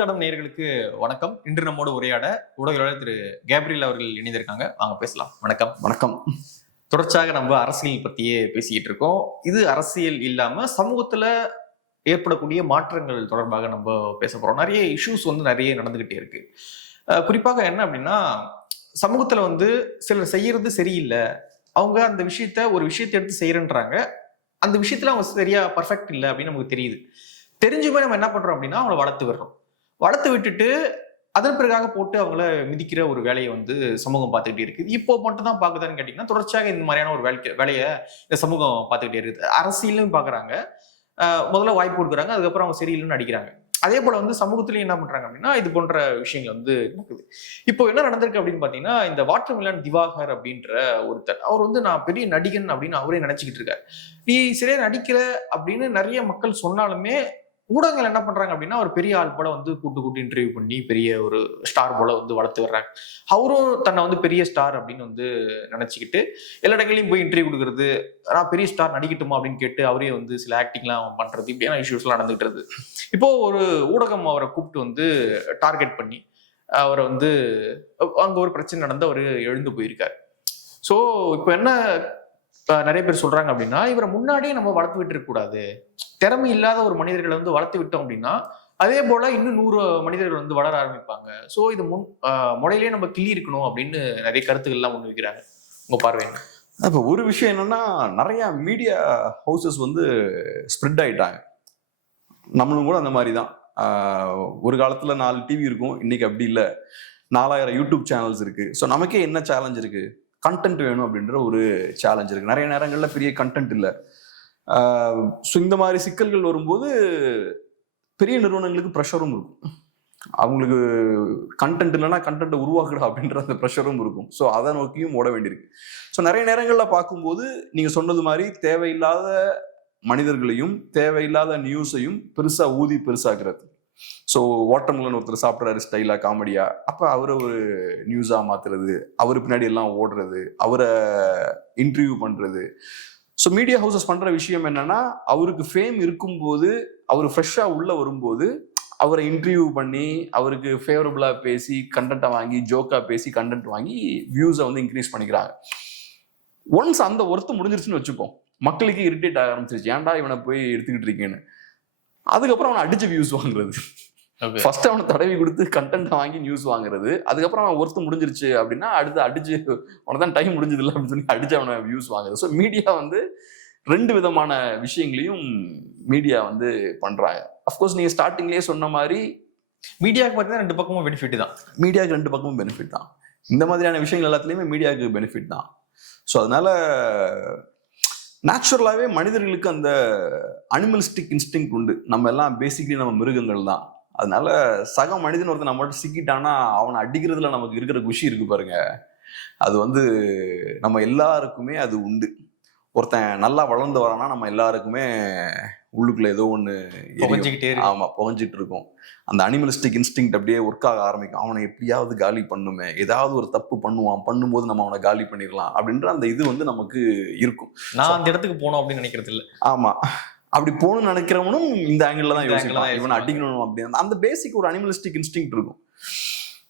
தடம் நேயர்களுக்கு வணக்கம். இன்று நம்மோடு உரையாட ஊடகவியலாளர் திரு கேப்ரியல் அவர்கள் இணைந்திருக்காங்க. வாங்க பேசலாம். வணக்கம். வணக்கம். தொடர்ச்சியாக நம்ம அரசியல் பத்தியே பேசிக்கிட்டு இருக்கோம். இது அரசியல் இல்லாம சமூகத்துல ஏற்படக்கூடிய மாற்றங்கள் தொடர்பாக நம்ம பேச போறோம். நிறைய இஷ்யூஸ் நிறைய நடந்துகிட்டே இருக்கு. குறிப்பாக என்ன அப்படின்னா, சமூகத்துல சிலர் செய்யறது சரியில்லை, அவங்க அந்த ஒரு விஷயத்தை எடுத்து செய்யறன்றாங்க, அந்த விஷயத்துல அவங்க சரியா பர்ஃபெக்ட் இல்லை அப்படின்னு நமக்கு தெரியுது. தெரிஞ்சுமே நம்ம என்ன பண்றோம் அப்படின்னா அவங்கள வளர்த்து விட்டுட்டு அதன் பிறகாக போட்டு அவங்கள மிதிக்கிற ஒரு வேலையை சமூகம் பார்த்துக்கிட்டே இருக்குது. இப்போ மட்டும் தான் பாக்குதான்னு கேட்டீங்கன்னா, தொடர்ச்சியாக இந்த மாதிரியான ஒரு வேலையை இந்த சமூகம் பார்த்துக்கிட்டே இருக்குது. அரசியலும் பாக்குறாங்க, முதல்ல வாய்ப்பு கொடுக்குறாங்க, அதுக்கப்புறம் அவங்க சரியில்லைன்னு அடிக்கிறாங்க. அதே போல சமூகத்திலையும் என்ன பண்றாங்க அப்படின்னா இது போன்ற விஷயங்கள் நடக்குது. இப்போ என்ன நடந்திருக்கு அப்படின்னு பாத்தீங்கன்னா, இந்த வாட்டர்மெலன் திவாகர் அப்படின்ற ஒருத்தர், அவர் நான் பெரிய நடிகன் அப்படின்னு அவரே நினைச்சுக்கிட்டு இருக்காரு. நீ சரியா நடிக்கிற அப்படின்னு நிறைய மக்கள் சொன்னாலுமே ஊடகங்கள் என்ன பண்றாங்க அப்படின்னா அவர் பெரிய ஆள் போல கூட்டு இன்டர்வியூ பண்ணி பெரிய ஒரு ஸ்டார் போல வளர்த்து வர்றாங்க. அவரும் தன்னை பெரிய ஸ்டார் அப்படின்னு நினைச்சுக்கிட்டு எல்லா இடங்களையும் போய் இன்டர்வியூ கொடுக்கறது, நான் பெரிய ஸ்டார் நடிக்கட்டுமா அப்படின்னு கேட்டு அவரே சில ஆக்டிங்லாம் பண்றது, இப்படியான இஷ்யூஸ்லாம் நடந்துகிட்டு. இப்போ ஒரு ஊடகம் அவரை கூப்பிட்டு டார்கெட் பண்ணி அவரை அங்க ஒரு பிரச்சனை நடந்து அவரு எழுந்து போயிருக்காரு. ஸோ இப்போ என்ன நிறைய பேர் சொல்றாங்க அப்படின்னா, இவரை முன்னாடியே நம்ம வளர்த்து விட்டு இருக்க கூடாது, திறமை இல்லாத ஒரு மனிதர்களை வளர்த்து விட்டோம் அப்படின்னா அதே போல இன்னும் 100 மனிதர்கள் வளர ஆரம்பிப்பாங்க. ஸோ இது முறையிலேயே நம்ம கிள்ளி இருக்கணும் அப்படின்னு நிறைய கருத்துக்கள்லாம் முன் வைக்கிறாங்க. உங்க பார்வை என்ன? இப்போ ஒரு விஷயம் என்னன்னா, நிறைய மீடியா ஹவுசஸ் ஸ்ப்ரெட் ஆயிட்டாங்க. நம்மளும் கூட அந்த மாதிரி தான். ஒரு காலத்துல 4 டிவி இருக்கும், இன்னைக்கு அப்படி இல்லை, 4000 யூடியூப் சேனல்ஸ் இருக்கு. ஸோ நமக்கே என்ன சேலஞ்ச் இருக்கு, கண்டென்ட் வேணும் அப்படின்ற ஒரு சேலஞ்ச் இருக்கு. நிறைய நேரங்கள்ல பெரிய கண்டென்ட் இல்லை. ஸோ இந்த மாதிரி சிக்கல்கள் வரும்போது பெரிய நிறுவனங்களுக்கு ப்ரெஷரும் இருக்கும். அவங்களுக்கு கண்டென்ட் இல்லைன்னா கண்டென்ட்டை உருவாக்குடா அப்படின்ற அந்த ப்ரெஷரும் இருக்கும். ஸோ அதை நோக்கியும் ஓட வேண்டியிருக்கு. ஸோ நிறைய நேரங்களில் பார்க்கும்போது நீங்க சொன்னது மாதிரி தேவையில்லாத மனிதர்களையும் தேவையில்லாத நியூஸையும் ஊதி பெருசாக்குறது. ஸோ வாட்டர்மெலன் ஒருத்தர் சாப்பிட்றாரு ஸ்டைலா காமெடியா, அப்போ அவரை ஒரு நியூஸா மாத்துறது, அவரு பின்னாடி எல்லாம் ஓடுறது, அவரை இன்டர்வியூ பண்றது. ஸோ மீடியா ஹவுசஸ் பண்ற விஷயம் என்னன்னா, அவருக்கு ஃபேம் இருக்கும்போது, அவர் ஃப்ரெஷ்ஷா உள்ள வரும்போது அவரை இன்டர்வியூ பண்ணி அவருக்கு ஃபேவரபிளா பேசி கண்டென்ட்டை வாங்கி ஜோக்கா பேசி கண்டென்ட் வாங்கி வியூஸை இன்க்ரீஸ் பண்ணிக்கிறாங்க. ஒன்ஸ் அந்த ஒர்த்து முடிஞ்சிருச்சுன்னு வச்சுப்போம், மக்களுக்கு இரிட்டேட் ஆக ஆரம்பிச்சிருச்சு, ஏன்டா இவனை போய் எடுத்துக்கிட்டு இருக்கேன்னு. அதுக்கப்புறம் அவனை அடிச்சு வியூஸ் வாங்குறது, ஃபர்ஸ்ட் அவனை தடவி கொடுத்து கண்டென்ட் வாங்கி நியூஸ் வாங்குறது, அதுக்கப்புறம் அவன் ஒர்த்து முடிஞ்சிருச்சு அப்படின்னா அடுத்து அடிச்சு அவனை தான் டைம் முடிஞ்சது இல்லை அப்படின்னு சொல்லி அடிச்சு அவனை வியூஸ் வாங்குறது. ஸோ மீடியா 2 விதமான விஷயங்களையும் மீடியா பண்றாங்க. அஃப்கோர்ஸ் நீங்க ஸ்டார்டிங்லேயே சொன்ன மாதிரி மீடியாவுக்கு பார்த்தீங்கன்னா 2 பக்கமும் பெனிஃபிட் தான். மீடியாவுக்கு 2 பக்கமும் பெனிஃபிட் தான். இந்த மாதிரியான விஷயங்கள் எல்லாத்துலேயுமே மீடியாவுக்கு பெனிஃபிட் தான். ஸோ அதனால நேச்சுரலாகவே மனிதர்களுக்கு அந்த அனிமலிஸ்டிக் இன்ஸ்டிங்க்ட் உண்டு. நம்ம எல்லாம் பேசிக்கலி நம்ம மிருகங்கள் தான். அதனால சக மனிதன் ஒருத்தர் நம்ம மட்டும் சிக்கிட்டானா அவனை அடிக்கிறதுல நமக்கு இருக்கிற குஷி இருக்கு பாருங்க, அது நம்ம எல்லாருக்குமே அது உண்டு. ஒருத்தன் நல்லா வளர்ந்து வரானா நம்ம எல்லாருக்குமே உள்ளுக்குள்ள ஏதோ ஒன்று புகஞ்சிட்டு இருக்கும். அந்த அனிமலிஸ்டிக் இன்ஸ்டிங்க்ட் அப்படியே ஒர்க் ஆக ஆரம்பிக்கும். அவனை எப்படியாவது காலி பண்ணுமே, ஏதாவது ஒரு தப்பு பண்ணும்போது நம்ம அவனை காலி பண்ணிடலாம் அப்படின்ற அந்த இது நமக்கு இருக்கும். நான் அந்த இடத்துக்கு போனோம் அப்படின்னு நினைக்கிறது இல்லை. ஆமா, அப்படி போகணும்னு நினைக்கிறவனும் இந்த ஆங்கிள் தான் யோசிக்கலாம், இவனை அடிக்கணும் அப்படின்னு. அந்த பேசிக் ஒரு அனிமலிஸ்டிக் இன்ஸ்டிங்க்ட் இருக்கும்.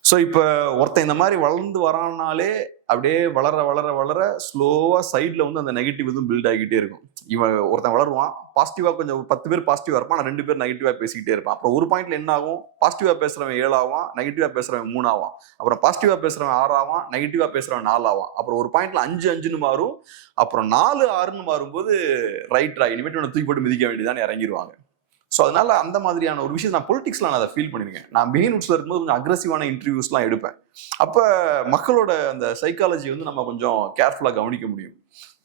ஸோ இப்போ ஒருத்தன் இந்த மாதிரி வளர்ந்து வரானாலே அப்படியே வளர ஸ்லோவா சைட்ல அந்த நெகட்டிவ் இதுவும் பில்ட் ஆகிட்டே இருக்கும். இவன் ஒருத்தன் வளருவான், பாசிட்டிவா கொஞ்சம் 10 பேர் பாசிட்டிவா இருப்பான், 2 பேர் நெகட்டிவா பேசிக்கிட்டே இருப்பான். அப்புறம் ஒரு பாயிண்ட்ல என்ன ஆகும், பாசிட்டிவா பேசுறவன் 7 ஆவான், நெகட்டிவா பேசுறவன் 3 ஆவான். அப்புறம் பாசிட்டிவா பேசுறவன் 6 ஆவான், நெகட்டிவா பேசுறவன் 4 ஆவான். அப்புறம் ஒரு பாயிண்ட்ல 5-5ன்னு மாறும். அப்புறம் 4-6ன்னு மாறும்போது ரைட்ரா இனிமேட்டு ஒன்று தூக்கி போட்டு மிதிக்க வேண்டியதான் இறங்கிடுவாங்க. ஸோ அதனால அந்த மாதிரியான ஒரு விஷயம் நான் பொலிட்டிக்ஸ்லாம் நான் அதை ஃபீல் பண்ணியிருக்கேன். நான் பிகின்வுட்ஸ்ல இருக்கும்போது கொஞ்சம் அக்ரெசிவான இன்டர்வியூஸ்லாம் எடுப்பேன். அப்போ மக்களோட அந்த சைக்காலஜி நம்ம கொஞ்சம் கேர்ஃபுல்லாக கவனிக்க முடியும்.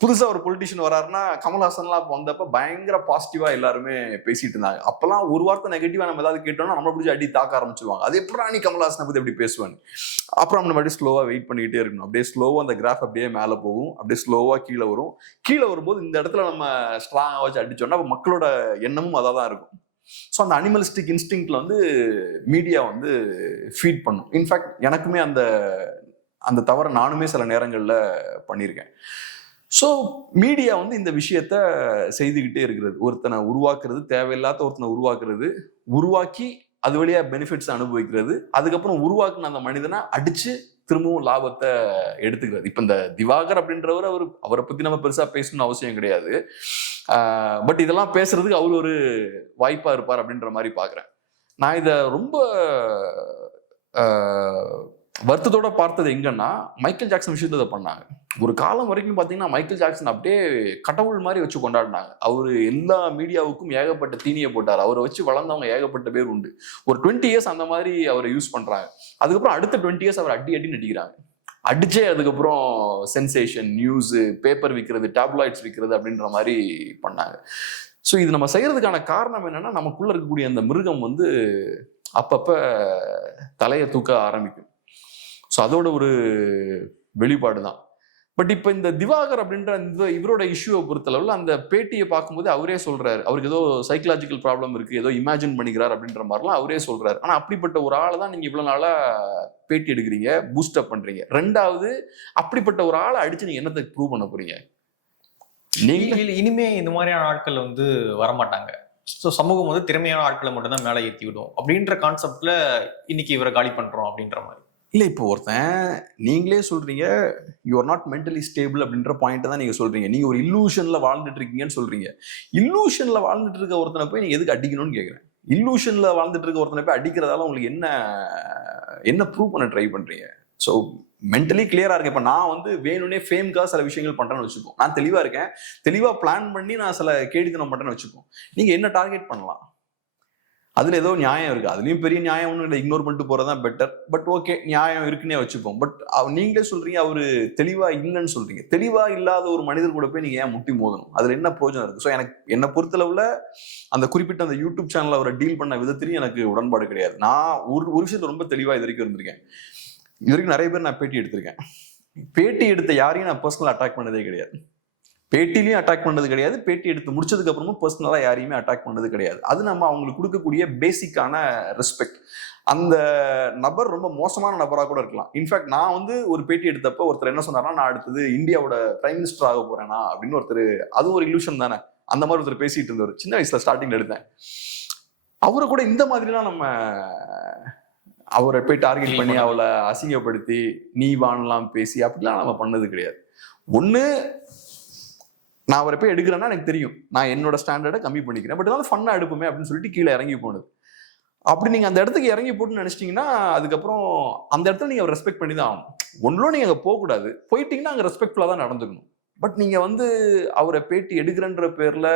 புதுசாக ஒரு பொலிட்டிஷியன் வராருன்னா, கமல்ஹாசன்லாம் அப்போ வந்தப்போ பயங்கர பாசிட்டிவா எல்லாருமே பேசிட்டு இருந்தாங்க. அப்பெல்லாம் ஒரு வார்த்தை நெகட்டிவா நம்ம ஏதாவது கேட்டோம்னா நம்ம பிடிச்சி அடி தாக்க ஆரம்பிச்சிருவாங்க. அது எப்படா நீ கமல்ஹாசனை பத்தி எப்படி பேசுவாங்க. அப்புறம் நம்ம அப்படியே ஸ்லோவா வெயிட் பண்ணிக்கிட்டே இருக்கணும். அப்படியே ஸ்லோவா அந்த கிராஃப் அப்படியே மேலே போகும், அப்படியே ஸ்லோவா கீழே வரும். கீழே வரும்போது இந்த இடத்துல நம்ம ஸ்ட்ராங்கா வச்சு அடிச்சோம்னா மக்களோட எண்ணமும் அதான் தான் இருக்கும். ஸோ அந்த அனிமலிஸ்டிக் இன்ஸ்டிங்க்ட்ல மீடியா ஃபீட் பண்ணும். இன்ஃபேக்ட் எனக்குமே அந்த தவறை நானுமே சில நேரங்களில் பண்ணியிருக்கேன். ஸோ மீடியா இந்த விஷயத்த செய்துக்கிட்டே இருக்கிறது. ஒருத்தனை உருவாக்குறது, தேவையில்லாத ஒருத்தனை உருவாக்கி அது வழியா பெனிஃபிட்ஸ் அனுபவிக்கிறது, அதுக்கப்புறம் உருவாக்குன அந்த மனிதனை அடிச்சு திரும்பவும் லாபத்தை எடுத்துக்கிறது. இப்ப இந்த திவாகர் அப்படின்றவர் அவரை பத்தி நம்ம பெருசா பேசணும்னு அவசியம் கிடையாது. பட் இதெல்லாம் பேசுறதுக்கு அவர் ஒரு வாய்ப்பா இருப்பார் அப்படின்ற மாதிரி பாக்குறேன். நான் இதை ரொம்ப வருத்தத்தோட பார்த்தது எங்கன்னா, மைக்கேல் ஜாக்சன் விஷயத்தை இதை பண்ணாங்க. ஒரு காலம் வரைக்கும் பார்த்தீங்கன்னா மைக்கேல் ஜாக்சன் அப்படியே கடவுள் மாதிரி வச்சு கொண்டாடினாங்க. அவரு எல்லா மீடியாவுக்கும் ஏகப்பட்ட தீனியை போட்டார். அவரை வச்சு வளர்ந்தவங்க ஏகப்பட்ட பேர் உண்டு. ஒரு 20 இயர்ஸ் அந்த மாதிரி அவரை யூஸ் பண்றாங்க. அதுக்கப்புறம் அடுத்த 20 இயர்ஸ் அவர் அடி நடிக்கிறாங்க. அடிச்சே அதுக்கப்புறம் சென்சேஷன், நியூஸ், பேப்பர் விற்கிறது, டேப்லாய்ட்ஸ் விற்கிறது அப்படின்ற மாதிரி பண்ணாங்க. ஸோ இது நம்ம செய்யறதுக்கான காரணம் என்னன்னா, நமக்குள்ள இருக்கக்கூடிய அந்த மிருகம் வந்து அப்பப்ப தலையை தூக்க ஆரம்பிக்கும். ஸோ அதோட ஒரு வெளிப்பாடு தான். பட் இப்போ இந்த திவாகர் அப்படின்ற இவரோட இஷ்யூவை பொறுத்தளவில் அந்த பேட்டியை பார்க்கும்போது அவரே சொல்றாரு, அவருக்கு ஏதோ சைக்கலாஜிக்கல் ப்ராப்ளம் இருக்கு, ஏதோ இமேஜின் பண்ணிக்கிறார் அப்படின்ற மாதிரிலாம் அவரே சொல்றாரு. ஆனா அப்படிப்பட்ட ஒரு ஆளை தான் நீங்க இவ்வளவு நாளா பேட்டி எடுக்கிறீங்க, பூஸ்டப் பண்றீங்க. ரெண்டாவது, அப்படிப்பட்ட ஒரு ஆளை அடிச்சு நீங்க என்னத்தை ப்ரூவ் பண்ண போறீங்க? நீங்க இனிமே இந்த மாதிரியான ஆட்கள் வந்து வரமாட்டாங்க. ஸோ சமூகம் வந்து திறமையான ஆட்களை மட்டும்தான் மேலே ஏற்றி விடும் அப்படின்ற கான்செப்ட்ல இன்னைக்கு இவரை காலி பண்றோம் அப்படின்ற மாதிரி. இல்லை, இப்போ ஒருத்தன் நீங்களே சொல்றீங்க you are not mentally stable அப்படின்ற பாயிண்ட் தான் நீங்க சொல்றீங்க. நீங்க ஒரு இல்லூஷன்ல வாழ்ந்துட்டு இருக்கீங்கன்னு சொல்றீங்க. இல்லூஷன்ல வாழ்ந்துட்டு இருக்க ஒருத்தனை போய் நீங்க எதுக்கு அடிக்கணும்னு கேட்குறேன். இல்லூஷன்ல வாழ்ந்துட்டு இருக்க ஒருத்தனை போய் அடிக்கிறதால உங்களுக்கு என்ன ப்ரூவ் பண்ண ட்ரை பண்றீங்க? ஸோ மென்டலி கிளியரா இருக்கேன். இப்போ நான் வந்து வேணும்னே ஃபேம்காக சில விஷயங்கள் பண்றேன்னு வச்சுப்போம். நான் தெளிவா இருக்கேன், தெளிவா பிளான் பண்ணி நான் சில கேடித்தனம் பண்றேன்னு வச்சுப்போம். நீங்க என்ன டார்கெட் பண்ணலாம்? அதுல ஏதோ நியாயம் இருக்கு. அதுலயும் பெரிய நியாயம் ஒன்றும் இல்லை, இக்னோர் பண்ணிட்டு போறதான் பெட்டர். பட் ஓகே, நியாயம் இருக்குன்னே வச்சுப்போம். பட் நீங்களே சொல்றீங்க அவரு தெளிவா இல்லைன்னு சொல்றீங்க. தெளிவா இல்லாத ஒரு மனிதர் கூட போய் நீங்க ஏன் முட்டி மோதணும்? அதுல என்ன பிரயோஜனம் இருக்கு? ஸோ என்னை பொறுத்தளவுல அந்த குறிப்பிட்ட அந்த யூடியூப் சேனல் அவரை டீல் பண்ண விதத்திலையும் எனக்கு உடன்பாடு கிடையாது. நான் ஒரு விஷயத்துல ரொம்ப தெளிவா இது வரைக்கும் இருந்திருக்கேன். இது வரைக்கும் நிறைய பேர் நான் பேட்டி எடுத்திருக்கேன். பேட்டி எடுத்த யாரையும் நான் பர்சனலா அட்டாக் பண்ணதே கிடையாது. பேட்டிலையும் அட்டாக் பண்ணது கிடையாது. பேட்டி எடுத்து முடிச்சதுக்கு அப்புறமும் பர்சனலா யாரையுமே அட்டாக் பண்ணது கிடையாது. அது நம்ம அவங்களுக்கு கொடுக்கக்கூடிய பேசிக்கான ரெஸ்பெக்ட். அந்த நபர் ரொம்ப மோசமான நபராக கூட இருக்கலாம். இன்ஃபேக்ட் நான் வந்து ஒரு பேட்டி எடுத்தப்ப ஒருத்தர் என்ன சொன்னார்னா, நான் அடுத்தது இந்தியாவோட பிரைம் மினிஸ்டர் ஆக போறேனா அப்படின்னு ஒருத்தர், அது ஒரு இல்லூஷன் தானே, அந்த மாதிரி ஒருத்தர் பேசிட்டு இருந்தவர். சின்ன வயசுல ஸ்டார்டிங்ல எடுத்தேன். அவரை கூட இந்த மாதிரிலாம் நம்ம அவரை போய் டார்கெட் பண்ணி அவளை அசிங்கப்படுத்தி நீ வானலாம் பேசி அப்படிலாம் நம்ம பண்ணது கிடையாது. ஒண்ணு, நான் அவரை போய் எடுக்கிறேன்னா எனக்கு தெரியும் நான் என்னோட ஸ்டாண்டர்டை கம்மி பண்ணிக்கிறேன், பட் அதனால ஃபன்னா எடுப்போமே அப்படின்னு சொல்லிட்டு கீழே இறங்கி போனது. அப்படி நீங்க அந்த இடத்துக்கு இறங்கி போட்டுன்னு நினைச்சிட்டீங்கன்னா அதுக்கப்புறம் அந்த இடத்துல நீங்க ரெஸ்பெக்ட் பண்ணி தான் ஆகணும். ஒன்றும் நீங்க அங்கே போகக்கூடாது, போயிட்டீங்கன்னா அங்கே ரெஸ்பெக்ட்ஃபுல்லாக தான் நடந்துக்கணும். பட் நீங்க வந்து அவரை பேட்டி எடுக்கிறன்ற பேர்ல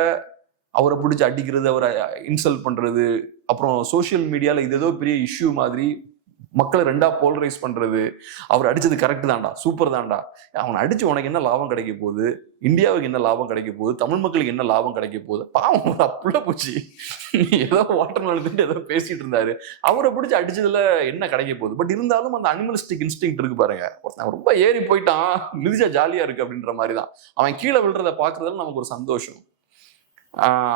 அவரை பிடிச்சி அடிக்கிறது, அவரை இன்சல்ட் பண்றது, அப்புறம் சோசியல் மீடியால இது ஏதோ பெரிய இஷ்யூ மாதிரி மக்களை ரெண்டா போலரைஸ் பண்றது, அவர் அடிச்சது கரெக்ட் தான்டா, சூப்பர் தான்டா, அவனை அடிச்சு உனக்கு என்ன லாபம் கிடைக்க போகுது, இந்தியாவுக்கு என்ன லாபம் கிடைக்க போகுது, தமிழ் மக்களுக்கு என்ன லாபம் கிடைக்க போகுது, பாவம் அப்புள்ள போச்சு, ஏதோ வாட்டர் நடந்துட்டு ஏதோ பேசிட்டு இருந்தாரு, அவரை பிடிச்சி அடிச்சதுல என்ன கிடைக்க போகுது. பட் இருந்தாலும் அந்த அனிமலிஸ்டிக் இன்ஸ்டிங் இருக்கு பாருங்க, ஒருத்தன் ரொம்ப ஏறி போயிட்டான், மிதிச்சா ஜாலியா இருக்கு அப்படின்ற மாதிரி தான். அவன் கீழே விழுறத பாக்குறதுல நமக்கு ஒரு சந்தோஷம்.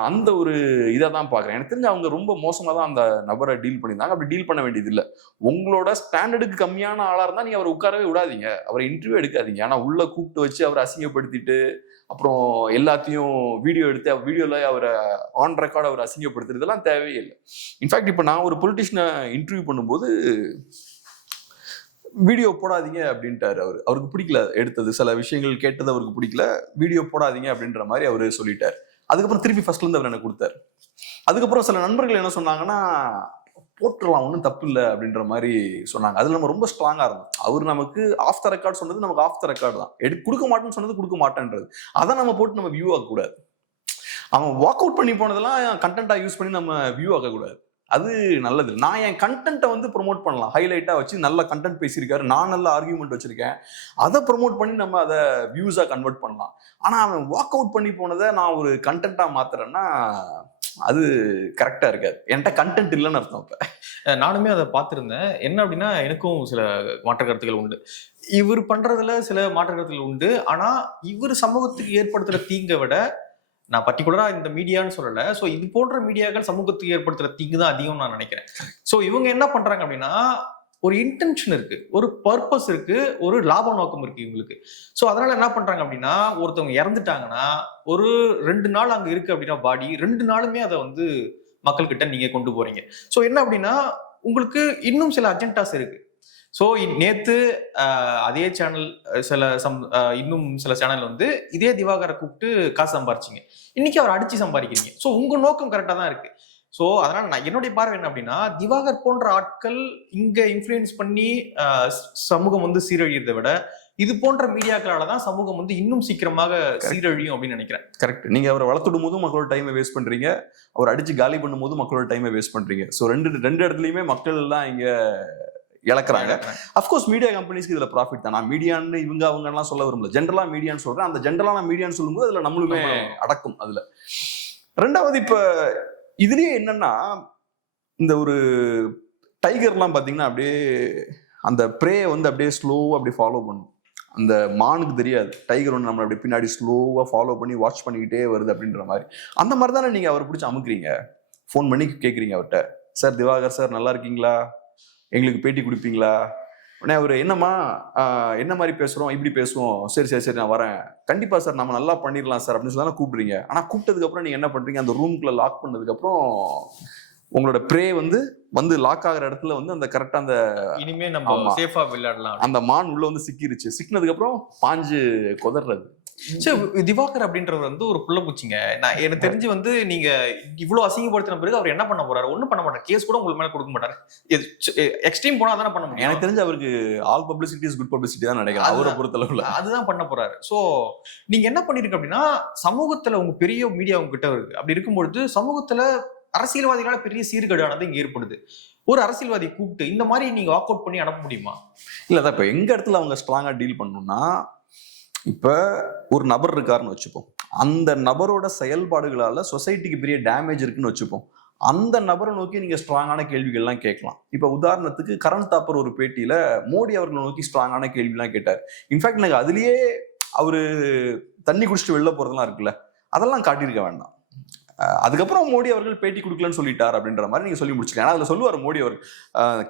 அந்த ஒரு இதை தான் பார்க்குறேன். எனக்கு தெரிஞ்சு அவங்க ரொம்ப மோசமாக தான் அந்த நபரை டீல் பண்ணியிருந்தாங்க. அப்படி டீல் பண்ண வேண்டியது இல்லை. உங்களோட ஸ்டாண்டர்டுக்கு கம்மியான ஆளாக இருந்தால் நீங்கள் அவரை உட்காரவே விடாதீங்க, அவரை இன்டர்வியூ எடுக்காதீங்க. ஆனால் உள்ளே கூப்பிட்டு வச்சு அவரை அசிங்கப்படுத்திட்டு அப்புறம் எல்லாத்தையும் வீடியோ எடுத்து வீடியோவில் அவரை ஆன் ரெக்கார்டு அவரை அசிங்கப்படுத்துறது இதெல்லாம் தேவையே இல்லை. இன்ஃபேக்ட் இப்போ நான் ஒரு பொலிட்டிஷியனை இன்டர்வியூ பண்ணும்போது வீடியோ போடாதீங்க அப்படின்ட்டாரு. அவருக்கு பிடிக்கல, எடுத்தது சில விஷயங்கள் கேட்டது அவருக்கு பிடிக்கல, வீடியோ போடாதீங்க அப்படின்ற மாதிரி அவரு சொல்லிட்டார். அதுக்கப்புறம் திருப்பி ஃபர்ஸ்ட்ல இருந்து அவர் எனக்கு கொடுத்தாரு. அதுக்கப்புறம் சில நண்பர்கள் என்ன சொன்னாங்கன்னா, போட்டுடலாம் ஒன்றும் தப்பு இல்லை அப்படின்ற மாதிரி சொன்னாங்க. அதுல நம்ம ரொம்ப ஸ்ட்ராங்கா இருந்தோம். அவர் நமக்கு ஆஃப் த ரெக்கார்ட் சொன்னது நமக்கு ஆஃப் த ரெக்கார்டு தான், கொடுக்க மாட்டேன்னு சொன்னது கொடுக்க மாட்டேன்றது. அதை நம்ம போட்டு நம்ம வியூ ஆகக்கூடாது. அவன் வாக் அவுட் பண்ணி போனதெல்லாம் கண்டென்ட்டா யூஸ் பண்ணி நம்ம வியூ ஆகக்கூடாது. அது நல்லது. நான் என் கண்டென்ட்டை வந்து ப்ரொமோட் பண்ணலாம், ஹைலைட்டா வச்சு நல்ல கண்டென்ட் பேசியிருக்காரு, நான் நல்ல ஆர்கியூமெண்ட் வச்சிருக்கேன், அதை ப்ரொமோட் பண்ணி நம்ம அதை வியூஸா கன்வெர்ட் பண்ணலாம். ஆனா அவன் வாக் அவுட் பண்ணி போனதை நான் ஒரு கண்டென்ட்டா மாத்துறேன்னா அது கரெக்டா இருக்காது. என்கிட்ட கண்டென்ட் இல்லைன்னு அர்த்தம். இப்ப நானுமே அதை பார்த்துருந்தேன். என்ன அப்படின்னா, எனக்கும் சில மாற்று கருத்துக்கள் உண்டு, இவர் பண்றதுல சில மாற்று கருத்துக்கள் உண்டு. ஆனா இவர் சமூகத்துக்கு ஏற்படுத்துற தீங்கை விட, நான் பர்டிகுலரா இந்த மீடியான்னு சொல்லல, ஸோ இது போன்ற மீடியாக்கள் சமூகத்துக்கு ஏற்படுத்துற தீங்கு தான் அதிகம் நான் நினைக்கிறேன். ஸோ இவங்க என்ன பண்றாங்க அப்படின்னா, ஒரு இன்டென்ஷன் இருக்கு, ஒரு பர்பஸ் இருக்கு, ஒரு லாப நோக்கம் இருக்கு இவங்களுக்கு. ஸோ அதனால என்ன பண்றாங்க அப்படின்னா, ஒருத்தவங்க இறந்துட்டாங்கன்னா ஒரு 2 நாள் அங்க இருக்கு அப்படின்னா பாடி 2 நாளுமே அதை வந்து மக்கள்கிட்ட நீங்க கொண்டு போறீங்க. ஸோ என்ன அப்படின்னா உங்களுக்கு இன்னும் சில அஜெண்டாஸ் இருக்கு. ஸோ நேத்து அதே சேனல் இன்னும் சில சேனல் வந்து இதே திவாகரை கூப்பிட்டு காசு சம்பாரிச்சிங்க, இன்னைக்கு அவர் அடிச்சு சம்பாதிக்கிறீங்க. ஸோ உங்க நோக்கம் கரெக்டா தான் இருக்கு. ஸோ அதனால நான் என்னுடைய பார்வை என்ன அப்படின்னா, திவாகர் போன்ற ஆட்கள் இங்க இன்ஃபுளுயன்ஸ் பண்ணி சமூகம் வந்து சீரழியதை விட இது போன்ற மீடியாக்களால தான் சமூகம் வந்து இன்னும் சீக்கிரமாக சீரழியும் அப்படின்னு நினைக்கிறேன். கரெக்ட். நீங்க அவரை வளர்த்துடும் போதும் மக்களோட டைமை வேஸ்ட் பண்றீங்க, அவர் அடிச்சு காலி பண்ணும் போதும் மக்களோட டைமை வேஸ்ட் பண்றீங்க. ஸோ ரெண்டு இடத்துலயுமே மக்கள் எல்லாம் இங்க இழக்கிறாங்க. அஃப்கோர்ஸ் மீடியா கம்பெனிஸ்க்கு இதுல ப்ராஃபிட் தான். நான் மீடியான்னு அவங்க எல்லாம் சொல்ல விரும்பல, ஜென்ரலா மீடியான்னு சொல்றேன். அந்த ஜென்ரலா மீடியான்னு சொல்லும்போது அதுல நம்மளுமே அடக்கும். அதுல ரெண்டாவது இப்ப இதுலயே என்னன்னா, இந்த ஒரு டைகர்லாம் பாத்தீங்கன்னா அப்படியே அந்த ப்ரே வந்து அப்படியே ஸ்லோவா அப்படியே ஃபாலோ பண்ணும். அந்த மானுக்கு தெரியாது டைகர் ஒன்று நம்மளை அப்படி பின்னாடி ஸ்லோவா ஃபாலோ பண்ணி வாட்ச் பண்ணிக்கிட்டே வருது அப்படின்ற மாதிரி. அந்த மாதிரி தானே நீங்க அவரை பிடிச்சி அமுக்குறீங்க, ஃபோன் பண்ணி கேட்குறீங்க அவர்கிட்ட, சார் திவாகர் சார் நல்லா இருக்கீங்களா, எங்களுக்கு பேட்டி கொடுப்பீங்களா? உடனே அவர் என்னம்மா என்ன மாதிரி பேசுறோம், இப்படி பேசுவோம், சரி சரி சரி நான் வரேன், கண்டிப்பா சார் நம்ம நல்லா பண்ணிடலாம் சார் அப்படின்னு சொல்லி கூப்பிடுறீங்க. ஆனா கூப்பிட்டதுக்கு அப்புறம் நீங்க என்ன பண்றீங்க, அந்த ரூம்குள்ள லாக் பண்ணதுக்கு அப்புறம் உங்களோட ப்ரே வந்து லாக் ஆகிற இடத்துல வந்து அந்த கரெக்டா அந்த இனிமே நம்ம சேஃபா விளையாடலாம் அந்த மான் உள்ள வந்து சிக்கினதுக்கு அப்புறம் பாஞ்சு கொதறது. திவாகர் அப்படின்றவர் வந்து ஒரு புள்ள பூச்சிங்க. நான் எனக்கு தெரிஞ்சு வந்து நீங்க இவ்வளவு அசிங்கப்படுத்தின பிறகு அவர் என்ன பண்ண போறாரு? ஒண்ணும் பண்ண மாட்டார், கேஸ் கூட உங்களுக்கு மேல கொடுக்க மாட்டாரு. எக்ஸ்ட்ரீம் போனா தானே பண்ண முடியும். எனக்கு தெரிஞ்சு அவருக்கு all publicity is good publicity தான் நினைக்கிறேன் அவரை பொறுத்தளவுல. அதுதான் பண்ண போறாரு. சோ நீங்க என்ன பண்ணிருக்க அப்படின்னா, சமூகத்துல உங்க பெரிய மீடியா உங்ககிட்ட இருக்கு. அப்படி இருக்கும்பொழுது சமூகத்துல அரசியல்வாதிகளால பெரிய சீர்கேடானது இங்க ஏற்படுது. ஒரு அரசியல்வாதி கூப்பிட்டு இந்த மாதிரி நீங்க வாக் அவுட் பண்ணி அனுப்ப முடியுமா? இல்லதான் இப்ப எங்க இடத்துல அவங்க ஸ்ட்ராங்கா டீல் பண்ணணும்னா, இப்ப ஒரு நபர் இருக்காருன்னு வச்சுப்போம், அந்த நபரோட செயல்பாடுகளால சொசைட்டிக்கு பெரிய டேமேஜ் இருக்குன்னு வச்சுப்போம். அந்த நபரை நோக்கி நீங்க ஸ்ட்ராங்கான கேள்விகள்லாம் கேட்கலாம். இப்ப உதாரணத்துக்கு கரண் தாப்பர் ஒரு பேட்டியில மோடி அவர்களை நோக்கி ஸ்ட்ராங்கான கேள்விலாம் கேட்டார். இன்ஃபேக்ட் எனக்கு அதுலயே அவரு தண்ணி குடிச்சிட்டு வெளில போறதெல்லாம் இருக்குல்ல, அதெல்லாம் காட்டியிருக்க வேண்டாம். அதுக்கப்புறம் மோடி அவர்கள் பேட்டி கொடுக்கலன்னு சொல்லிட்டார் அப்படின்ற மாதிரி நீங்க சொல்லி முடிச்சுக்கலாம். ஏன்னா அதுல சொல்லுவார் மோடி அவர்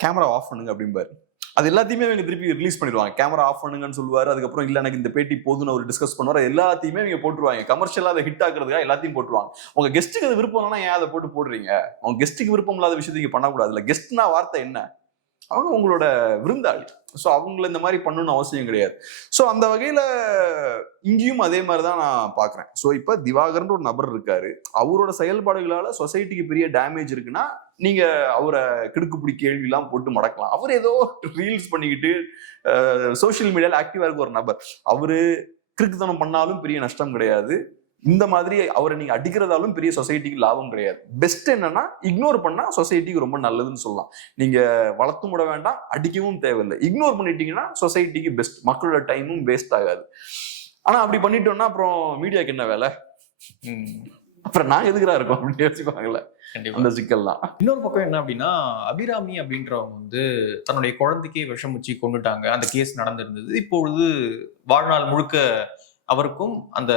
கேமரா ஆஃப் பண்ணுங்க அப்படிம்பாரு. அது எல்லாத்தையுமே இவங்க திருப்பி ரிலீஸ் பண்ணிடுவாங்க. கேமரா ஆஃப் பண்ணுங்கன்னு சொல்லுவாரு. அதுக்கப்புறம் இல்ல எனக்கு இந்த பேட்டி போதுன்னு அவர் டிஸ்கஸ் பண்ணுவார். எல்லாத்தையுமே இவங்க போட்டுருவாங்க. கமர்ஷியலா அதை ஹிட் ஆக்குறதுக்காக எல்லாத்தையும் போட்டுருவாங்க. உங்க கெஸ்ட்டுக்கு அது விருப்பம்னா ஏன் அதை போடுறீங்க? உங்க கெஸ்ட்டுக்கு விருப்பம் இல்லாத விஷயத்துக்கு பண்ணக்கூடாது. இல்ல கெஸ்ட்னா வார்த்தை என்ன, அவங்க உங்களோட விருந்தாளி. ஸோ அவங்கள இந்த மாதிரி பண்ணணும்னு அவசியம் கிடையாது. ஸோ அந்த வகையில இங்கேயும் அதே மாதிரிதான் நான் பாக்குறேன். ஸோ இப்ப திவாகர்ன்ற ஒரு நபர் இருக்காரு, அவரோட செயல்பாடுகளால சொசைட்டிக்கு பெரிய டேமேஜ் இருக்குன்னா நீங்க அவரை கிடுக்குப்பிடி கேள்வி எல்லாம் போட்டு மடக்கலாம். அவர் ஏதோ ரீல்ஸ் பண்ணிக்கிட்டு சோசியல் மீடியால ஆக்டிவா இருக்க ஒரு நபர், அவரு கிறுக்குத்தனம் பண்ணாலும் பெரிய நஷ்டம் கிடையாது. இந்த மாதிரி அவரை நீங்க அடிக்கிறதாலும் பெரிய சொசைட்டிக்கு லாபம் கிடையாது. பெஸ்ட் என்னன்னா இக்னோர் பண்ணா சொசைட்டிக்கு ரொம்ப நல்லதுன்னு சொல்லலாம். நீங்க வளர்த்தும் விட வேண்டாம், அடிக்கவும் தேவையில்லை. இக்னோர் பண்ணிட்டீங்கன்னா சொசைட்டிக்கு பெஸ்ட், மக்களோட டைமும் வேஸ்ட் ஆகாது. ஆனா அப்படி பண்ணிட்டோம்னா அப்புறம் மீடியாக்கு என்ன வேலை, அப்புறம் நான் எதுக்குறா இருக்கோம் அப்படின்னு யோசிப்பாங்கல்ல அந்த சிக்கல்லாம். இன்னொரு பக்கம் என்ன அப்படின்னா, அபிராமி அப்படின்றவங்க வந்து தன்னுடைய குழந்தைக்கே விஷம் வச்சு கொண்டுட்டாங்க. அந்த கேஸ் நடந்திருந்தது. இப்பொழுது வாழ்நாள் முழுக்க அவருக்கும் அந்த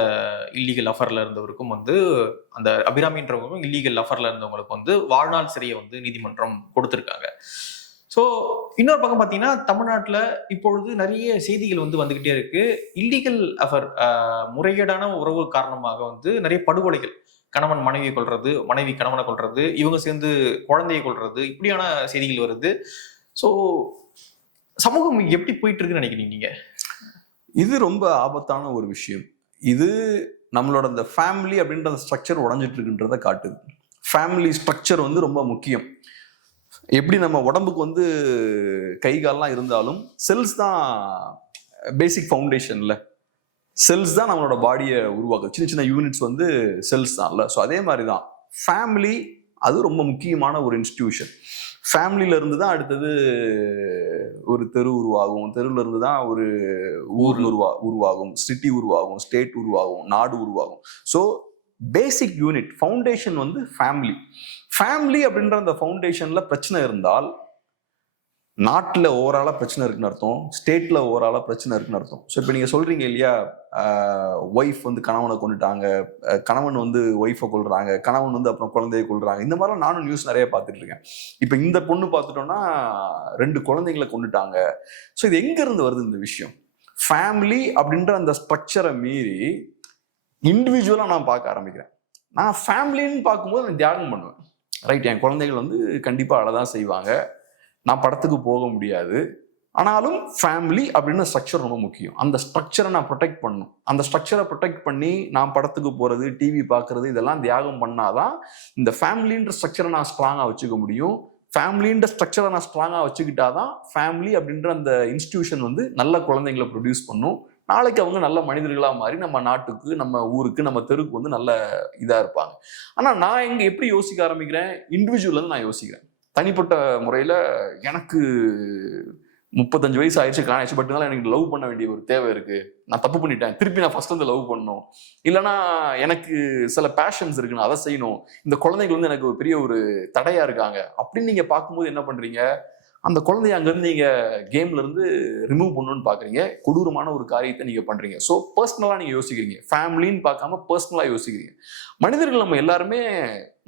இல்லீகல் அஃபர்ல இருந்தவருக்கும் வந்து, அந்த அபிராமின்றவங்களும் இல்லீகல் அஃபர்ல இருந்தவங்களுக்கு வந்து வாழ்நாள் சிறையை வந்து நீதிமன்றம் கொடுத்திருக்காங்க. ஸோ இன்னொரு பக்கம் பார்த்தீங்கன்னா, தமிழ்நாட்டில் இப்பொழுது நிறைய செய்திகள் வந்து வந்துகிட்டே இருக்கு. இல்லீகல் அஃபர், முறைகேடான உறவு காரணமாக வந்து நிறைய படுகொலைகள், கணவன் மனைவியை கொல்றது, மனைவி கணவனை கொல்றது, இவங்க சேர்ந்து குழந்தையை கொல்றது, இப்படியான செய்திகள் வருது. ஸோ சமூகம் எப்படி போயிட்டு இருக்குன்னு நினைக்கிறீங்க நீங்க? இது ரொம்ப ஆபத்தான ஒரு விஷயம். இது நம்மளோட அந்த ஃபேமிலி அப்படின்ற ஸ்ட்ரக்சர் உடஞ்சிட்டு இருக்குன்றத காட்டுது. ஃபேமிலி ஸ்ட்ரக்சர் வந்து ரொம்ப முக்கியம். எப்படி நம்ம உடம்புக்கு வந்து கை கால்லாம் இருந்தாலும் செல்ஸ் தான் பேசிக் ஃபவுண்டேஷன்ல. செல்ஸ் தான் நம்மளோட பாடியை உருவாக்குது. சின்ன சின்ன யூனிட்ஸ் வந்து செல்ஸ் தான்ல. ஸோ அதே மாதிரி தான் ஃபேமிலி, அது ரொம்ப முக்கியமான ஒரு இன்ஸ்டிடியூஷன். ஃபேமிலியில இருந்து தான் அடுத்தது ஒரு தெரு உருவாகும், தெருவில் இருந்து தான் ஒரு ஊர் உருவாகும், சிட்டி உருவாகும், ஸ்டேட் உருவாகும், நாடு உருவாகும். ஸோ பேசிக் யூனிட் ஃபவுண்டேஷன் வந்து ஃபேமிலி. ஃபேமிலி அப்படின்ற அந்த ஃபவுண்டேஷன்ல பிரச்சனை இருந்தால் நாட்டில் ஓவராலா பிரச்சனை இருக்குன்னு அர்த்தம், ஸ்டேட்ல ஓவராலா பிரச்சனை இருக்குன்னு அர்த்தம். ஸோ இப்போ நீங்க சொல்றீங்க இல்லையா, ஒய்ஃப் வந்து கணவனை கொண்டுட்டாங்க, கணவன் வந்து ஒய்ஃபை கொள்றாங்க, கணவன் வந்து அப்புறம் குழந்தைய கொள்றாங்க. இந்த மாதிரிலாம் நானும் நியூஸ் நிறைய பார்த்துட்டு இருக்கேன். இப்போ இந்த பொண்ணு பார்த்துட்டோம்னா 2 குழந்தைங்களை கொண்டுட்டாங்க. ஸோ இது எங்க இருந்து வருது இந்த விஷயம்? ஃபேமிலி அப்படின்ற அந்த ஸ்ட்ரக்சரை மீறி இண்டிவிஜுவலா நான் பார்க்க ஆரம்பிக்கிறேன். நான் ஃபேமிலின்னு பார்க்கும்போது நான் தியாகம் பண்ணுவேன். ரைட். என் குழந்தைகள் வந்து கண்டிப்பாக அழதான் செய்வாங்க, நான் படத்துக்கு போக முடியாது, ஆனாலும் ஃபேமிலி அப்படின்னு ஸ்ட்ரக்சர் ரொம்ப முக்கியம். அந்த ஸ்ட்ரக்சரை நான் ப்ரொடெக்ட் பண்ணணும். அந்த ஸ்ட்ரக்சரை ப்ரொடெக்ட் பண்ணி நான் படத்துக்கு போகிறது, டிவி பார்க்குறது, இதெல்லாம் தியாகம் பண்ணாதான் இந்த ஃபேமிலின்ற ஸ்ட்ரக்சரை நான் ஸ்ட்ராங்காக வச்சுக்க முடியும். ஃபேமிலின்ற ஸ்ட்ரக்சரை நான் ஸ்ட்ராங்காக வச்சுக்கிட்டாதான் ஃபேமிலி அப்படின்ற அந்த இன்ஸ்டிடியூஷன் வந்து நல்ல குழந்தைங்களை ப்ரொடியூஸ் பண்ணும். நாளைக்கு அவங்க நல்ல மனிதர்களாக மாறி நம்ம நாட்டுக்கு, நம்ம ஊருக்கு, நம்ம தெருக்கு வந்து நல்ல இதாக இருப்பாங்க. ஆனால் நான் இங்கே எப்படி யோசிக்க ஆரம்பிக்கிறேன், இண்டிவிஜுவல் நான் யோசிக்கிறேன். தனிப்பட்ட முறையில் எனக்கு 35 வயசு ஆயிடுச்சு, காணாச்சு, பட் இருந்தாலும் எனக்கு லவ் பண்ண வேண்டிய ஒரு தேவை இருக்கு, நான் தப்பு பண்ணிட்டேன், திருப்பி நான் ஃபர்ஸ்ட் வந்து லவ் பண்ணணும், இல்லைனா எனக்கு சில பேஷன்ஸ் இருக்கு, நான் அதை செய்யணும், இந்த குழந்தைகள் வந்து எனக்கு ஒரு பெரிய ஒரு தடையா இருக்காங்க அப்படின்னு நீங்க பார்க்கும்போது என்ன பண்றீங்க, அந்த குழந்தைய அங்கிருந்து நீங்க கேம்ல இருந்து ரிமூவ் பண்ணணும்னு பாக்குறீங்க. கொடூரமான ஒரு காரியத்தை நீங்க பண்றீங்க. ஸோ பர்சனலா நீங்க யோசிக்கிறீங்க, ஃபேமிலின்னு பார்க்காம பர்சனலா யோசிக்கிறீங்க. மனிதர்கள் நம்ம எல்லாருமே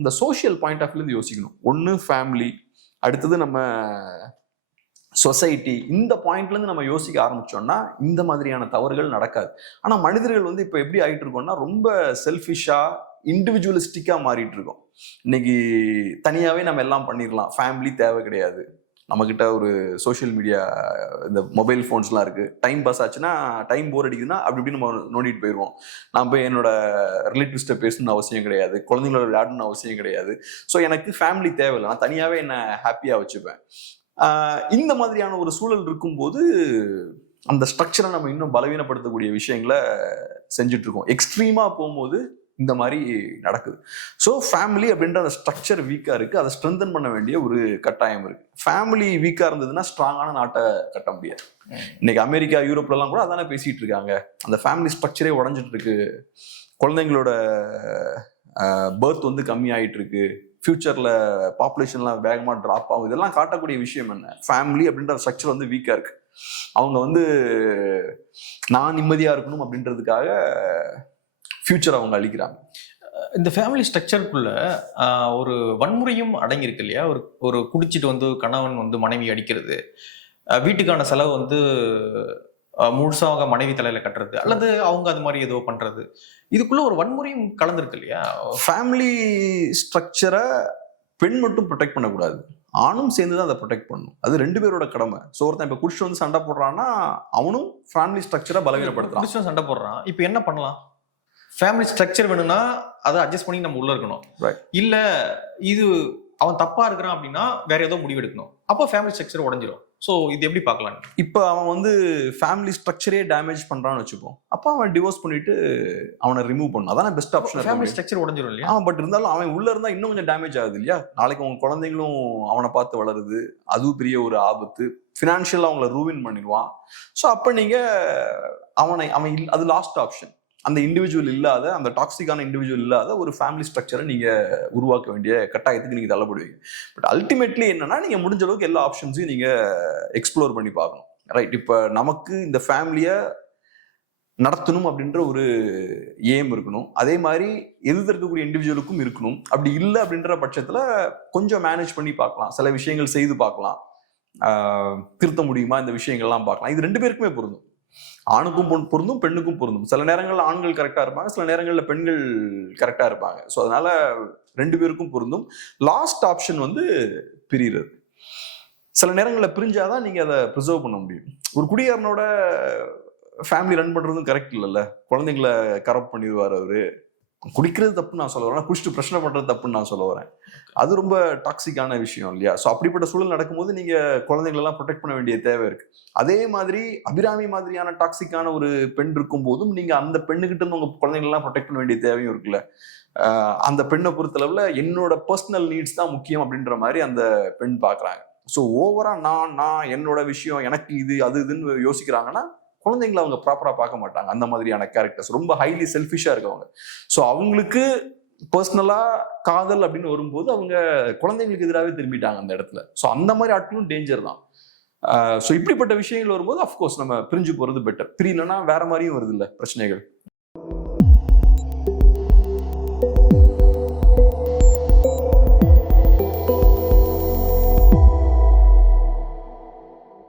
இந்த சோஷியல் பாயிண்ட் ஆஃப் வியூல யோசிக்கணும். ஒன்னு ஃபேமிலி, அடுத்தது நம்ம சொசைட்டி. இந்த பாயிண்ட்ல இருந்து நம்ம யோசிக்க ஆரம்பிச்சோம்னா இந்த மாதிரியான தவறுகள் நடக்காது. ஆனா மனிதர்கள் வந்து இப்ப எப்படி ஆயிட்டு இருக்கோம்னா ரொம்ப செல்ஃபிஷா, இண்டிவிஜுவலிஸ்டிக்கா மாறிட்டு இருக்கோம். இன்னைக்கு தனியாவே நம்ம எல்லாம் பண்ணிடலாம், ஃபேமிலி தேவை கிடையாது. நம்மக்கிட்ட ஒரு சோஷியல் மீடியா, இந்த மொபைல் ஃபோன்ஸ்லாம் இருக்குது. டைம் பாஸ் ஆச்சுன்னா, டைம் போர் அடிக்குதுன்னா அப்படி இப்படி நம்ம நோண்டிட்டு போயிடுவோம். நான் போய் என்னோட ரிலேட்டிவ்ஸ்ட்டை பேசணும்னு அவசியம் கிடையாது, குழந்தைங்களோட விளையாடணும்னு அவசியம் கிடையாது. ஸோ எனக்கு ஃபேமிலி தேவையில்லை, நான் தனியாகவே என்னை ஹாப்பியாக வச்சுப்பேன். இந்த மாதிரியான ஒரு சூழல் இருக்கும்போது அந்த ஸ்ட்ரக்சரை நம்ம இன்னும் பலவீனப்படுத்தக்கூடிய விஷயங்களை செஞ்சுட்டு இருக்கோம். எக்ஸ்ட்ரீமாக போகும்போது இந்த மாதிரி நடக்குது. ஸோ ஃபேமிலி அப்படின்ற அந்த ஸ்ட்ரக்சர் வீக்காக இருக்குது, அதை ஸ்ட்ரென்தன் பண்ண வேண்டிய ஒரு கட்டாயம் இருக்குது. ஃபேமிலி வீக்காக இருந்ததுன்னா ஸ்ட்ராங்கான நாட்டை கட்ட முடியாது. இன்னைக்கு அமெரிக்கா, யூரோப்லலாம் கூட அதானே பேசிகிட்டு இருக்காங்க. அந்த ஃபேமிலி ஸ்ட்ரக்சரே உடஞ்சிட்டு இருக்கு, குழந்தைங்களோட பர்த் வந்து கம்மி ஆகிட்டு இருக்கு, ஃபியூச்சரில் பாப்புலேஷன்லாம் வேகமாக ட்ராப் ஆகும். இதெல்லாம் காட்டக்கூடிய விஷயம் என்ன, ஃபேமிலி அப்படின்ற ஸ்ட்ரக்சர் வந்து வீக்காக இருக்கு. அவங்க வந்து நான் நிம்மதியாக இருக்கணும் அப்படின்றதுக்காக ஃபியூச்சர் அவங்க அழிக்கிறாங்க. இந்த ஃபேமிலி ஸ்ட்ரக்சருக்குள்ள ஒரு வன்முறையும் அடங்கியிருக்கு இல்லையா? ஒரு குடிச்சிட்டு வந்து கணவன் வந்து மனைவி அடிக்கிறது, வீட்டுக்கான செலவு வந்து முழுசாக மனைவி தலையில கட்டுறது, அல்லது அவங்க அது மாதிரி ஏதோ பண்றது, இதுக்குள்ள ஒரு வன்முறையும் கலந்துருக்கு இல்லையா? ஃபேமிலி ஸ்ட்ரக்சரை பெண் மட்டும் ப்ரொடெக்ட் பண்ணக்கூடாது, ஆணும் சேர்ந்து தான் அதை ப்ரொடெக்ட் பண்ணணும். அது ரெண்டு பேரோட கடமை. ஸோ ஒருத்தன் இப்போ குடிச்சு வந்து சண்டை போடுறான்னா அவனும் ஃபேமிலி ஸ்ட்ரக்சரை பலவீனப்படுத்துறான். குடிச்சு சண்டை போடுறான், இப்போ என்ன பண்ணலாம்? ஃபேமிலி ஸ்ட்ரக்சர் வேணும்னா அதை அட்ஜஸ்ட் பண்ணி நம்ம உள்ள இருக்கணும். இல்ல இது அவன் தப்பா இருக்கிறான் அப்படின்னா வேற ஏதோ முடிவு எடுக்கணும். அப்போ ஃபேமிலி ஸ்ட்ரக்சர் உடஞ்சிரும். ஸோ இது எப்படி பார்க்கலாம்? இப்போ அவன் வந்து ஃபேமிலி ஸ்ட்ரக்சரே டேமேஜ் பண்றான்னு வச்சுப்போம், அப்போ அவன் டிவோர்ஸ் பண்ணிட்டு அவனை ரிமூவ் பண்ணணும். அதான பெஸ்ட் ஆப்ஷன். ஃபேமிலி ஸ்ட்ரக்சர் உடஞ்சிரும் இல்லையா? பட் இருந்தாலும் அவன் உள்ள இருந்தா இன்னும் கொஞ்சம் டேமேஜ் ஆகுது இல்லையா? நாளைக்கு அவங்க குழந்தைங்களும் அவனை பார்த்து வளருது, அதுவும் பெரிய ஒரு ஆபத்து. ஃபினான்ஷியலா அவங்கள ரூவின் பண்ணிடுவான். ஸோ அப்போ நீங்க அவன் அது லாஸ்ட் ஆப்ஷன். அந்த இண்டிவிஜுவல் இல்லாத, அந்த டாக்ஸிக்கான இண்டிவிஜுவல் இல்லாத ஒரு ஃபேமிலி ஸ்ட்ரக்சரை நீங்க உருவாக்க வேண்டிய கட்டாயத்துக்கு நீங்க தள்ளப்படுவீங்க. பட் அல்டிமேட்லி என்னன்னா, நீங்க முடிஞ்ச அளவுக்கு எல்லா ஆப்ஷன்ஸையும் நீங்க எக்ஸ்ப்ளோர் பண்ணி பார்க்கணும். ரைட். இப்போ நமக்கு இந்த ஃபேமிலியை நடத்தணும் அப்படின்ற ஒரு ஏம் இருக்கணும். அதே மாதிரி இருக்கக்கூடிய இண்டிவிஜுவலுக்கும் இருக்கணும். அப்படி இல்லை அப்படின்ற பட்சத்துல கொஞ்சம் மேனேஜ் பண்ணி பார்க்கலாம், சில விஷயங்கள் செய்து பார்க்கலாம், திருத்த முடியுமா இந்த விஷயங்கள்லாம் பார்க்கலாம். இது ரெண்டு பேருக்குமே பொருந்தும், ஆணுக்கும் பொருந்தும், பெண்ணுக்கும் பொருந்தும். சில நேரங்களில் ஆண்கள் கரெக்டாக இருப்பாங்க, சில நேரங்களில் பெண்கள் கரெக்டாக இருப்பாங்க. ஸோ அதனால ரெண்டு பேருக்கும் பொருந்தும். லாஸ்ட் ஆப்ஷன் வந்து பிரிகிறது. சில நேரங்களில் பிரிஞ்சாதான் நீங்கள் அதை ப்ரிசர்வ் பண்ண முடியும். ஒரு குடியாரனோட ஃபேமிலி ரன் பண்ணுறதும் கரெக்ட் இல்லைல்ல. குழந்தைங்களை கரப்ட் பண்ணிடுவார் அவரு. குடிக்கிறது தப்புன்னு நான் சொல்ல வரேன், குடிச்சிட்டு பிரச்சனை பண்ணுறது தப்புன்னு நான் சொல்ல வரேன். அது ரொம்ப டாக்ஸிக்கான விஷயம் இல்லையா? ஸோ அப்படிப்பட்ட சூழல் நடக்கும்போது நீங்கள் குழந்தைங்களெல்லாம் ப்ரொடெக்ட் பண்ண வேண்டிய தேவை இருக்கு. அதே மாதிரி அபிராமி மாதிரியான டாக்ஸிக்கான ஒரு பெண் இருக்கும் போதும் நீங்கள் அந்த பெண்ணுகிட்ட இருந்து உங்கள் குழந்தைங்களெல்லாம் ப்ரொடெக்ட் பண்ண வேண்டிய தேவையும் இருக்குல்ல. அந்த பெண்ணை பொறுத்தளவில் என்னோட பர்சனல் நீட்ஸ் தான் முக்கியம் அப்படின்ற மாதிரி அந்த பெண் பார்க்குறாங்க. ஸோ ஓவரா நான் என்னோட விஷயம், எனக்கு இது அது இதுன்னு யோசிக்கிறாங்கன்னா குழந்தைங்களை அவங்க ப்ராப்பரா பார்க்க மாட்டாங்க. அந்த மாதிரியான கேரக்டர்ஸ் ரொம்ப ஹைலி செல்ஃபிஷா இருக்கவங்க. ஸோ அவங்களுக்கு பர்சனலா காதல் அப்படின்னு வரும்போது அவங்க குழந்தைங்களுக்கு எதிராகவே திரும்பிட்டாங்க அந்த இடத்துல. ஸோ அந்த மாதிரி ஆட்களும் டேஞ்சர் தான். ஸோ இப்படிப்பட்ட விஷயங்கள் வரும்போது அஃப்கோர்ஸ் நம்ம பிரிஞ்சு போறது பெட்டர். பிரியலன்னா வேற மாதிரியும் வருது இல்லை பிரச்சனைகள்.